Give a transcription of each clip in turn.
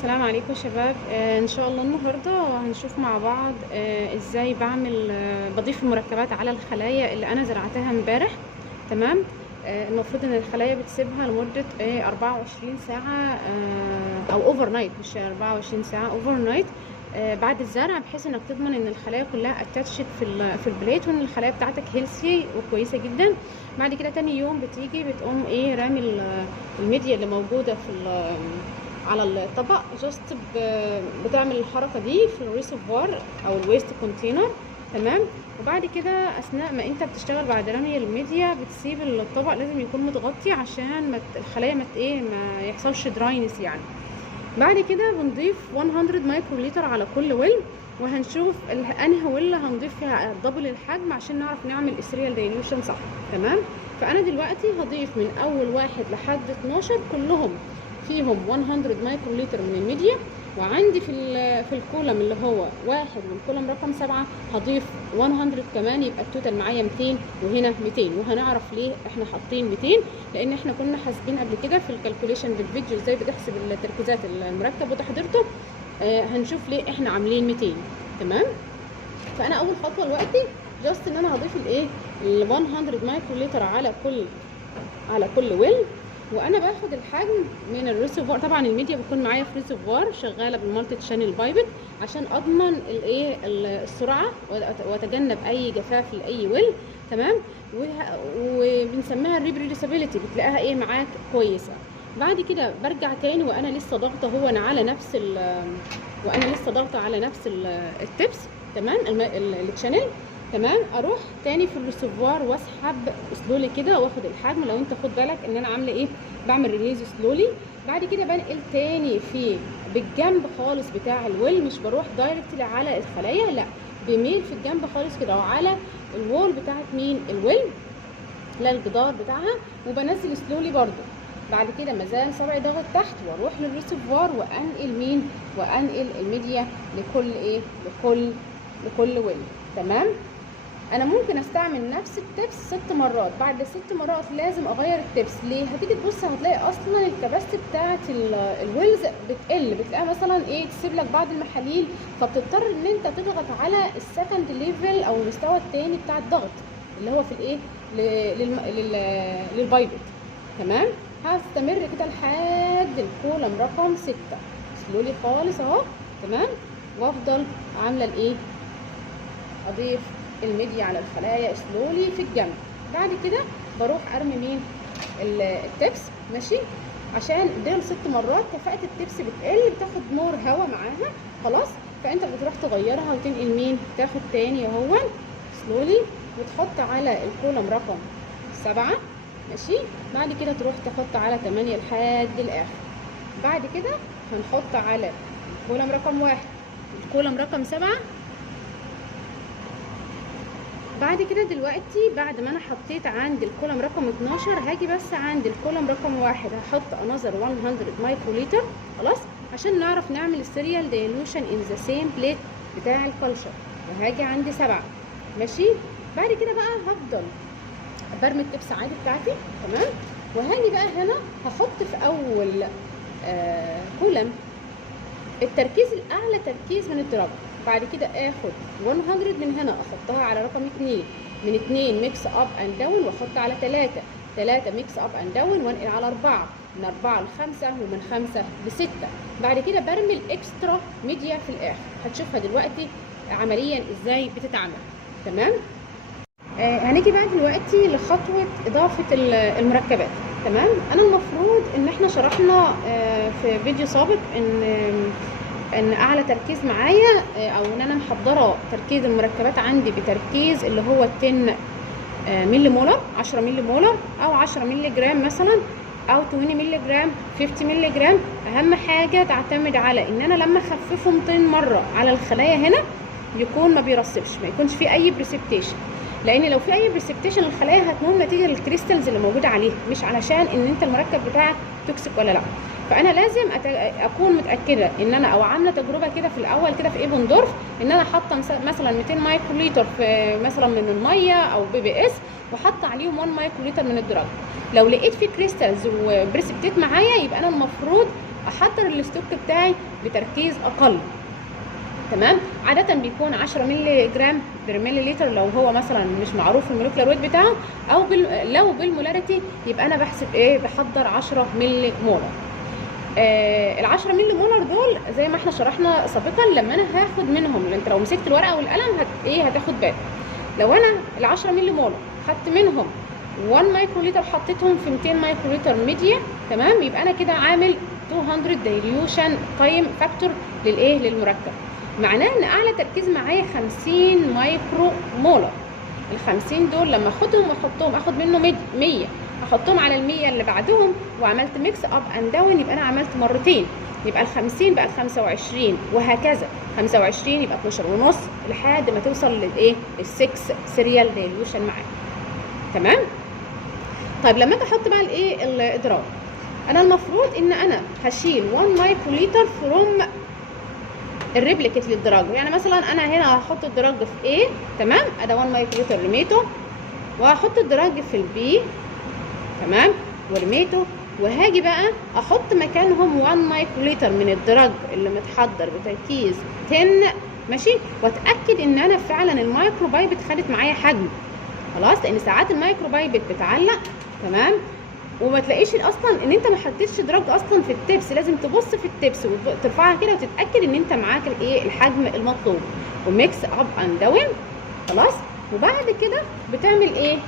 السلام عليكم يا شباب. ان شاء الله النهارده هنشوف مع بعض ازاي بعمل بضيف المركبات على الخلايا اللي انا زرعتها امبارح. تمام. المفروض ان الخلايا بتسيبها لمده 24 ساعه او اوفر نايت، مش 24 ساعه، اوفر نايت بعد الزرع، بحيث انك تضمن ان الخلايا كلها اتاتشت في البليت، وان الخلايا بتاعتك هيلثي وكويسه جدا. بعد كده تاني يوم بتيجي بتقوم رامي الميديا اللي موجوده على الطبق، جاست بتعمل الحركه دي في الريسيفوار او الويست كونتينر. تمام. وبعد كده اثناء ما انت بتشتغل بعد رمي الميديا بتسيب الطبق لازم يكون متغطي عشان الخلايا ما يحصلش دراينس يعني. بعد كده بنضيف 100 مايكرو لتر على كل ويل، وهنشوف انهي ويل هنضيف فيها دبل الحجم عشان نعرف نعمل السيريال دايلوشن صح. تمام. فانا دلوقتي هضيف من اول واحد لحد 12 كلهم فيهم 100 مايكرو لتر من الميديا، وعندي في الكولم اللي هو واحد والكولم رقم 7 هضيف 100 كمان، يبقى التوتال معايا 200 وهنا 200. وهنعرف ليه احنا حاطين 200، لان احنا كنا حاسبين قبل كده في الكالكوليشن في الفيديو ازاي بتحسب تركيزات المركب وتحضيرته. هنشوف ليه احنا عاملين 200. تمام. فانا اول خطوه دلوقتي جاست ان انا هضيف ال 100 مايكرو لتر على كل ويل، وانا باخد الحجم من الريسيفوار. طبعا الميديا بتكون معايا في ريسيفوار شغاله بالمالتي تشانل بايبت عشان اضمن السرعه واتجنب اي جفاف لاي ويل. تمام. وبنسميها الريبريدسابيلتي، بتلاقيها معاك كويسه. بعد كده برجع تاني وانا لسه ضاغطه على نفس التبس. تمام. التشانل. تمام. اروح تاني في الريسيفوار واسحب سلولي كده واخد الحجم. لو انت خد بالك ان انا عامله بعمل ريليز سلولي. بعد كده بنقل تاني بالجنب خالص بتاع الويل، مش بروح دايركتلي على الخلايا، لا، بميل في الجنب خالص كده وعلى الوول بتاعت الويل، لا الجدار بتاعها، وبنزل سلولي برضو. بعد كده مازال صبعي ضاغط تحت واروح للريسيفوار وانقل الميديا لكل ويل. تمام. انا ممكن استعمل نفس التبس 6 مرات. بعد 6 مرات لازم اغير التبس. ليه؟ هتيجي تبص هتلاقي اصلا الكباستي بتاعه الويلز بتلاقيها مثلا تسيب لك بعض المحاليل، فبتضطر ان انت تضغط على السكند ليفل او المستوى الثاني بتاع الضغط اللي هو في للبايبت. تمام. هستمر كده لحد الكولم رقم 6 سلولي خالص اهو. تمام. وافضل عامله اضيف الميديا على الخلايا سلولي في الجنب. بعد كده بروح ارمي التبس. ماشي. عشان دول 6 مرات كفاءة التبس بتقل، بتاخد مور هوا معاها خلاص، فانت بتروح تغيرها وتنقل تاخد تاني اهو سلولي وتحط على الكولم رقم 7. ماشي. بعد كده تروح تحط على 8 لحد الاخر. بعد كده هنحط على الكولم رقم 1 الكولم رقم 7. بعد كده دلوقتي بعد ما انا حطيت عند الكولم رقم 12 هاجي بس عند الكولم رقم 1 هحط انذر 100 مايكرو لتر خلاص، عشان نعرف نعمل السيريال دايلوشن ان ذا سيم بليت بتاع الكلشر. وهاجي عند 7. ماشي. بعد كده بقى هفضل برمي التبس عادي بتاعتي. تمام. وهاجي بقى هنا هحط في اول كولم التركيز الاعلى تركيز من الدرج. بعد كده اخد 100 من هنا احطها على رقم 2، من 2 ميكس اب اند داون واحط على 3 ميكس اب اند داون وانقل على 4، من 4 ل5 ومن 5 ل6. بعد كده برمي الاكسترا ميديا في الاخر. هتشوفها دلوقتي عمليا ازاي بتتعمل. تمام. هنيجي بقى دلوقتي لخطوه اضافه المركبات. تمام. انا المفروض ان احنا شرحنا في فيديو سابق ان اعلى تركيز معايا او ان انا محضره تركيز المركبات عندي بتركيز اللي هو 10 ملي مولر، 10 ملي مولر او 10 ملي جرام مثلا، او 20 ملي جرام، 50 ملي جرام. اهم حاجه تعتمد على ان انا لما اخففه 200 مره على الخلايا هنا يكون ما بيرسبش، ما يكونش في اي بريسبتيشن، لان لو في اي بريسبتيشن الخلايا هتموت نتيجه للكريستالز اللي موجوده عليها، مش علشان ان انت المركب بتاعك توكسيك ولا لا. فانا لازم اكون متاكده ان انا او عامله تجربه كده في الاول كده في ايبندورف ان انا حاطه مثلا 200 مايكرو لتر في مثلا من الميه او بي اس، وحاطه عليهم 1 مايكرو لتر من الدرج. لو لقيت في كريستالز وبريسبتيت معايا يبقى انا المفروض احضر الستوك بتاعي بتركيز اقل. تمام، عاده بيكون 10 مللي جرام بير ملي لتر لو هو مثلا مش معروف المولكيولر ويت بتاعه، او لو بالمولاريتي يبقى انا بحسب ايه، بحضر 10 مللي مولر. ال 10 مللي مولر دول زي ما احنا شرحنا سابقا، لما انا هاخد منهم، انت لو مسكت الورقه والقلم هتاخد بالك. لو انا ال 10 مللي مولر خدت منهم 1 مايكرو لتر حطيتهم في 200 مايكرو لتر ميديا، تمام، يبقى انا كده عامل 200 دايليوشن تايم فاكتور للمركب. معناه ان اعلى تركيز معايا 50 مايكرو مولر. ال 50 دول لما اخدهم واحطهم، اخد منه 100 احطهم على ال 100 اللي بعدهم، وعملت ميكس اب اند داون، يبقى انا عملت مرتين، يبقى ال 50 بقى ال 25 وهكذا. 25 يبقى 12 ونص لحد ما توصل للايه، ال 6 سيريال دايليوشن معاك. تمام. طيب لما اجي احط بقى الايه، الادراج، انا المفروض ان انا هشيل 1 مايكرو لتر فروم الريبليكيت للدراج. يعني مثلا انا هنا هحط الدراج في A، تمام، ادي 1 مايكرو لتر رميته، وهحط الدراج في البي، تمام، ورميته، وهاجي بقى احط مكانهم 1 مايكرو لتر من الدراج اللي متحضر بتركيز 10، ماشي، واتاكد ان انا فعلا المايكرو بايبت خدت معايا حجم. خلاص، لان ساعات المايكرو بايبت بتعلق، تمام، وما تلاقيش اصلا ان انت ما حطيتش دراج اصلا في التبس. لازم تبص في التبس وترفعها كده وتتاكد ان انت معاك الايه، الحجم المطلوب، وميكس اب اند داون. خلاص، وبعد كده بتعمل ايه؟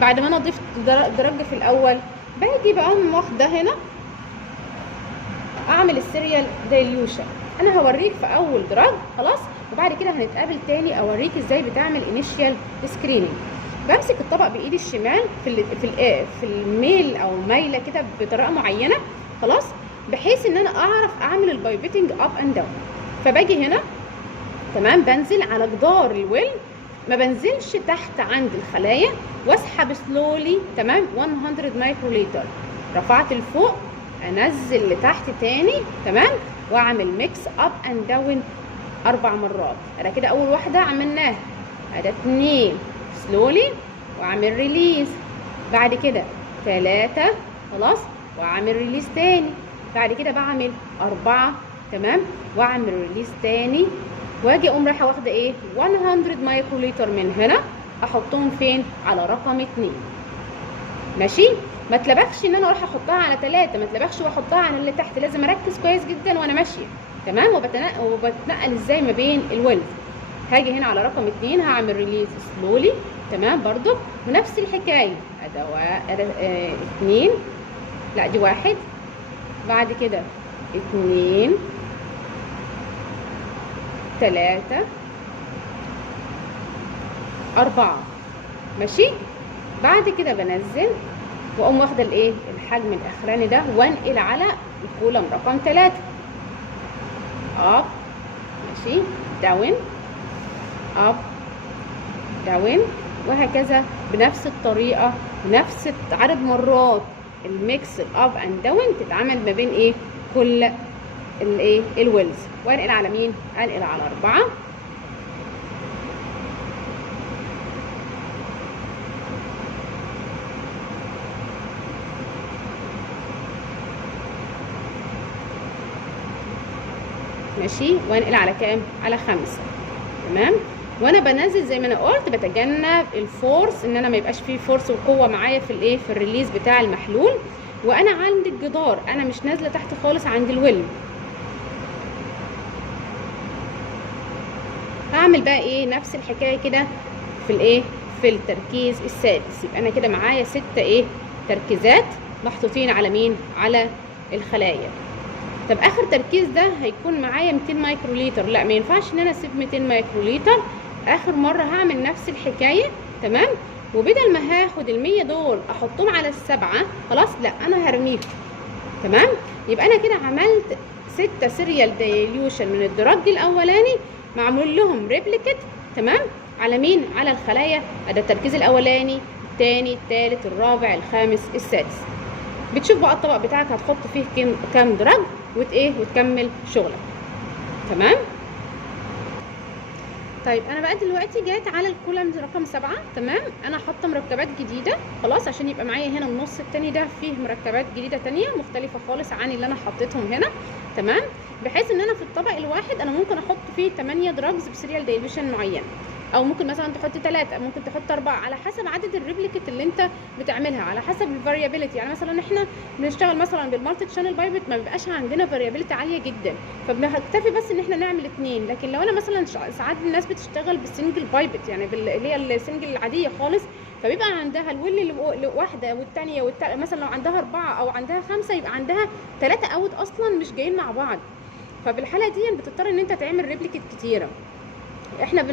بعد ما انا ضفت دراج في الاول، باجي بقى واخده هنا اعمل السيريال دايليوشن. انا هوريك في اول دراج، خلاص، وبعد كده هنتقابل تاني اوريك ازاي بتعمل انيشيال سكريننج. بمسك الطبق بايدي الشمال في الميل او مايله كده بطريقه معينه، خلاص، بحيث ان انا اعرف اعمل البايبيتنج اب اند داون. فباجي هنا، تمام، بنزل على جدار الويل، ما بنزلش تحت عند الخلايا، واسحب سلولي، تمام، 100 مايكرو لتر، رفعت لفوق، انزل لتحت تاني، تمام، واعمل ميكس اب اند داون 4 مرات. انا كده اول واحده عملناها، ادي 2 سلولي واعمل ريليز، بعد كده 3، خلاص، واعمل ريليز تاني، بعد كده بعمل 4، تمام، واعمل ريليز تاني، واجي اقوم رايحه واخده ايه، 100 مايكرو لتر من هنا، احطهم فين؟ على رقم 2. ماشي، ما تلبخش ان انا اروح احطها على 3، ما تلبخش واحطها على اللي تحت، لازم اركز كويس جدا وانا ماشيه، تمام، وبتنقل ازاي ما بين الويلز. هاجي هنا على رقم 2 هعمل ريليز سلولي، تمام، برضو ونفس الحكايه، ادي 2، لا دي 1، بعد كده 2، 3، 4، ماشي. بعد كده بنزل واقوم واخده الايه، الحجم الاخراني ده، وانقل على الكولم رقم 3، اب، ماشي، داون، اب، داون، وهكذا بنفس الطريقه، نفس عدد مرات الميكس الاب اند داون تتعمل ما بين ايه، كل الايه، الويلز. وانقل على مين؟ انقل على 4، ماشي، وانقل على كام؟ على 5، تمام. وانا بنزل زي ما انا قلت بتجنب الفورس، ان انا ما يبقاش فيه فورس وقوه معايا في الايه، في الريليز بتاع المحلول. وانا عند الجدار، انا مش نازله تحت خالص عند الويل. هعمل بقى ايه، نفس الحكايه كده في الايه، في التركيز السادس. يبقى انا كده معايا 6 ايه، تركيزات محطوطين على مين؟ على الخلايا. طب اخر تركيز ده هيكون معايا 200 مايكرو لتر، لا ما ينفعش ان انا اسيب 200 مايكرو لتر. اخر مره هعمل نفس الحكايه، تمام، وبدل ما هاخد ال100 دول احطهم على ال7، خلاص، لا انا هرميهم، تمام. يبقى انا كده عملت 6 سيريال دايليوشن من الدرج الاولاني، معمول لهم ريبليكيت، تمام، على مين؟ على الخلايا. ده التركيز الاولاني، الثاني، الثالث، الرابع، الخامس، السادس. بتشوف بقى الطبق بتاعك هتحط فيه كام درج وتكمل شغلك، تمام. طيب انا بقى دلوقتي جات على الكولم رقم 7. تمام، انا حاطه مركبات جديده خلاص، عشان يبقى معايا هنا النص التاني ده فيه مركبات جديده تانية مختلفه خالص عن اللي انا حطيتهم هنا. تمام، بحيث ان انا في الطبق الواحد انا ممكن احط فيه 8 دراجز بسيريال دايلوشن معين، او ممكن مثلا تحط 3، ممكن تحط 4، على حسب عدد الريبليكت اللي انت بتعملها، على حسب الفاريابيلتي. يعني مثلا احنا بنشتغل مثلا بالمالتي تشانل بايبت ما بيبقاش عندنا فاريابيلتي عاليه جدا، فبنكتفي بس ان احنا نعمل 2. لكن لو انا مثلا ساعات الناس بتشتغل بالسنجل بايبت، يعني اللي هي السنجل العاديه خالص، فبيبقى عندها الويل واحده والثانيه مثلا لو عندها 4 او عندها 5 يبقى عندها 3 اوت اصلا مش جايين مع بعض، فبالحاله دي بتضطر ان انت تعمل ريبليكت كتيره. احنا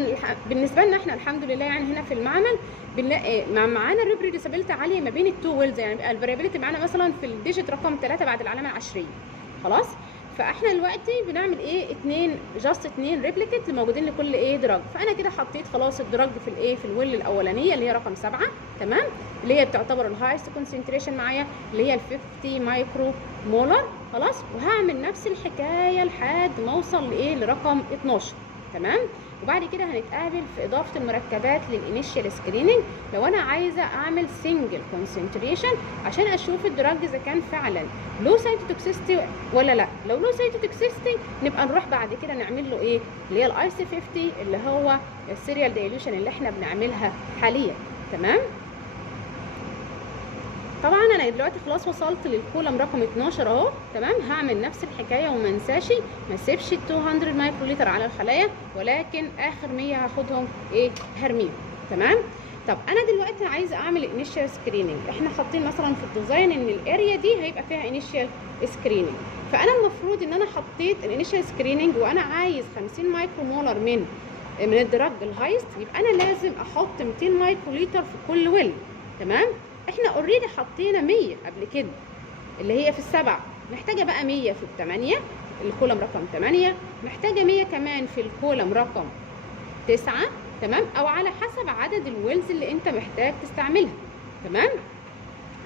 بالنسبه لنا احنا الحمد لله يعني هنا في المعمل بنلاقي معانا الريبريديوسابيلتي عاليه ما بين التو ويلز، يعني بقى الفاريابيلتي معانا مثلا في الديجيت رقم 3 بعد العلامه العشريه خلاص. فاحنا دلوقتي بنعمل ايه 2 جاست 2 ريبليكت اللي موجودين لكل ايه دراج. فانا كده حطيت خلاص الدراج في الايه في الويل الاولانيه اللي هي رقم 7. تمام، اللي هي بتعتبر الهايست كونسنتريشن معايا اللي هي ال 50 مايكرو مولر خلاص. وهعمل نفس الحكايه لحد ما اوصل لايه لرقم 12. تمام، وبعد كده هنتقابل في اضافه المركبات للانيشال سكريننج لو انا عايزه اعمل سنجل كونسنتريشن عشان اشوف الدراج اذا كان فعلا لو سايتوتوكسيستي ولا لا. لو لو سايتوتوكسيستي نبقى نروح بعد كده نعمل له ايه اللي هي الاي سي 50 اللي هو السيريال دايلوشن اللي احنا بنعملها حاليا. تمام، طبعا انا دلوقتي خلاص وصلت للكولم رقم 12 اهو. تمام، هعمل نفس الحكايه وما انساش ما اسيبش ال 200 مايكرو لتر على الخلايا، ولكن اخر 100 هاخدهم ايه هرميهم. تمام، طب انا دلوقتي عايزه اعمل انيشال سكريننج. احنا حاطين مثلا في الديزاين ان الاريا دي هيبقى فيها انيشال سكريننج، فانا المفروض ان انا حطيت الانيشال سكريننج وانا عايز 50 مايكرو مولر من الدراج الهايست، يبقى انا لازم احط 200 مايكرو لتر في كل ويل. تمام، احنا اوريدي حطينا 100 قبل كده اللي هي في ال7، محتاجه بقى 100 في ال8 الكولم رقم 8، محتاجه 100 كمان في الكولم رقم 9. تمام، او على حسب عدد الويلز اللي انت محتاج تستعملها. تمام،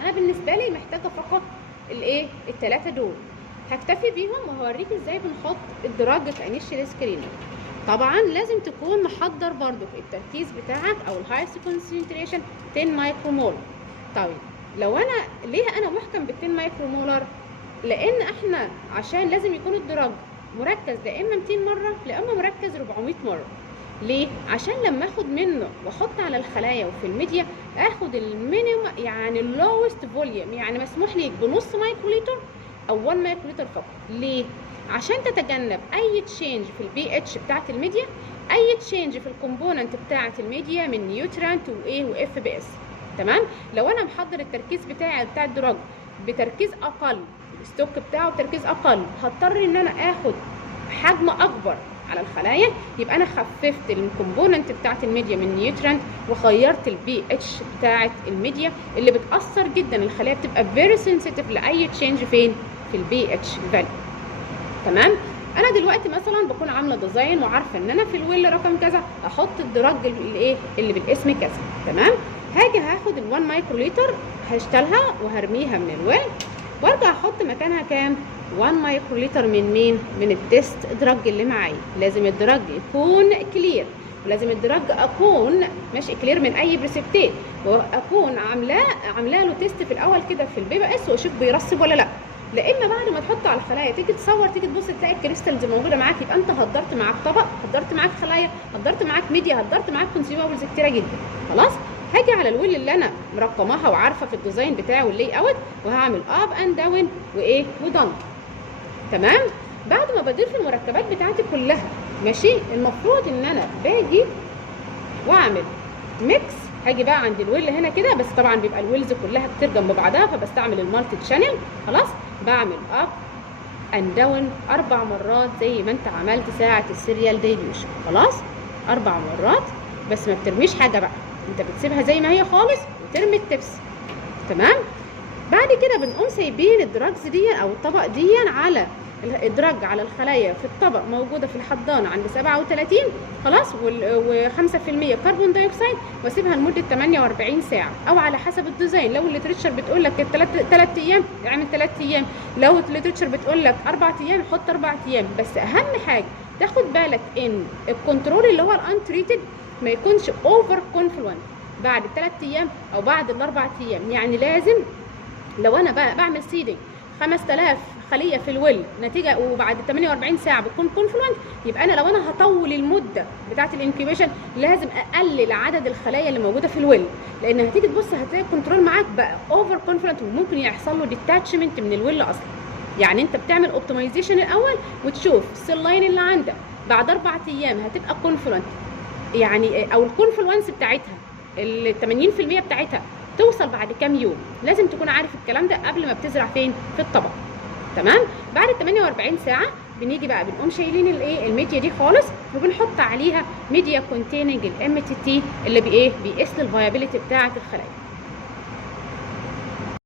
انا بالنسبه لي محتاجه فقط الايه ال3 دول، هكتفي بيهم وهوريك ازاي بنحط الدراج في انيشال سكريننج. طبعا لازم تكون محضر برضو التركيز بتاعك او الهايست كونسنتريشن 10 مايكرو مول. طيب لو انا ليه انا محكم بال 10 مايكرو مولر؟ لان احنا عشان لازم يكون الدراج مركز لا اما 200 مره لا اما مركز 400 مره. ليه؟ عشان لما اخد منه واحط على الخلايا وفي الميديا اخد المينيمم يعني اللوست فوليوم، يعني مسموح ليك بنص مايكرو لتر او 1 مايكرو لتر فقط. ليه؟ عشان تتجنب اي تشينج في البي اتش بتاعت الميديا، اي تشينج في الكومبوننت بتاعت الميديا من نيوترانت وايه واف بي اس. تمام، لو انا محضر التركيز بتاعي بتاع الدراج بتركيز اقل، الستوك بتاعه بتركيز اقل، هضطر ان انا اخد حجم اكبر على الخلايا، يبقى انا خففت الكومبوننت بتاعت الميديا من نيوترانت وغيرت البي اتش بتاعت الميديا اللي بتاثر جدا. الخلايا بتبقى فيري سنسيتيف لاي تشينج فين في البي اتش فاليو. تمام، انا دلوقتي مثلا بكون عامله ديزاين وعارفه ان انا في الويل رقم كذا احط الدراج الايه اللي بالاسم كذا. تمام، هاجي هاخد ال1 مايكرو لتر هشتلها وهرميها من الويل، وارجع احط مكانها كام 1 مايكرو لتر من مين من التيست دراج اللي معايا. لازم الدراج يكون كلير، ولازم الدراج اكون ماشي كلير من اي بريسبتين، واكون عامله له تيست في الاول كده في البي بي اس واشوف بيرسب ولا لا. لان بعد ما تحطه على الخلايا تيجي تصور تيجي تبص تلاقي الكريستالز موجوده معاك، يبقى انت هدرت معاك طبق، هدرت معاك خلايا، هدرت معاك ميديا، هدرت معاك كونسيومابلز كتيره جدا. خلاص، هاجي على الويل اللي انا مرقماها وعارفه في الديزاين بتاعي واللي اوت وهعمل اب اند داون وايه ودن. تمام، بعد ما بضيف المركبات بتاعتي كلها ماشي، المفروض ان انا باجي واعمل ميكس. هاجي بقى عند الويل هنا كده، بس طبعا بيبقى الويلز كلها كتير جنب بعضها فبستعمل المالتي تشانل. خلاص، بعمل اب اند داون 4 مرات زي ما انت عملت ساعه السيريال دايلوشن. خلاص 4 مرات بس، ما بترميش حاجه بقى، انت بتسيبها زي ما هي خالص وترمي التبس. تمام، بعد كده بنقوم سايبين الدراجز دي او الطبق دي على الدراج على الخلايا في الطبق موجوده في الحضانه عند 37 خلاص، و5% كربون دايوكسيد، واسيبها لمده 48 ساعه او على حسب الديزاين. لو الليترشر بتقول لك 3 ايام اعمل 3 ايام، لو الليترشر بتقول لك 4 ايام حط 4 ايام. بس اهم حاجه تاخد بالك ان الكنترول اللي هو الانتريتد ما يكونش اوفر كونفلوينت بعد 3 ايام او بعد ال4 ايام. يعني لازم لو انا بعمل سيدنج 5000 خليه في الويل نتيجه وبعد 48 ساعه بتكون كونفلوينت، يبقى انا لو انا هطول المده بتاعه الانكيوبيشن لازم اقلل عدد الخلايا اللي موجوده في الويل، لان هتيجي تبص هتلاقي الكنترول معاك بقى اوفر كونفلوينت وممكن يحصل له ديتاتشمنت من الويل اصلا. يعني انت بتعمل اوبتمايزيشن الاول وتشوف السيل لاين اللي عندك بعد 4 ايام هتبقى كونفلوينت، يعني او الكونفلونس بتاعتها ال 80% بتاعتها توصل بعد كام يوم. لازم تكون عارف الكلام ده قبل ما بتزرع فين في الطبق. تمام. بعد 48 ساعه بنيجي بقى بنقوم شايلين الايه الميديا دي خالص وبنحط عليها ميديا كونتيننج الام تي تي اللي بيقيس الفيابيليتي بتاعه الخلايا.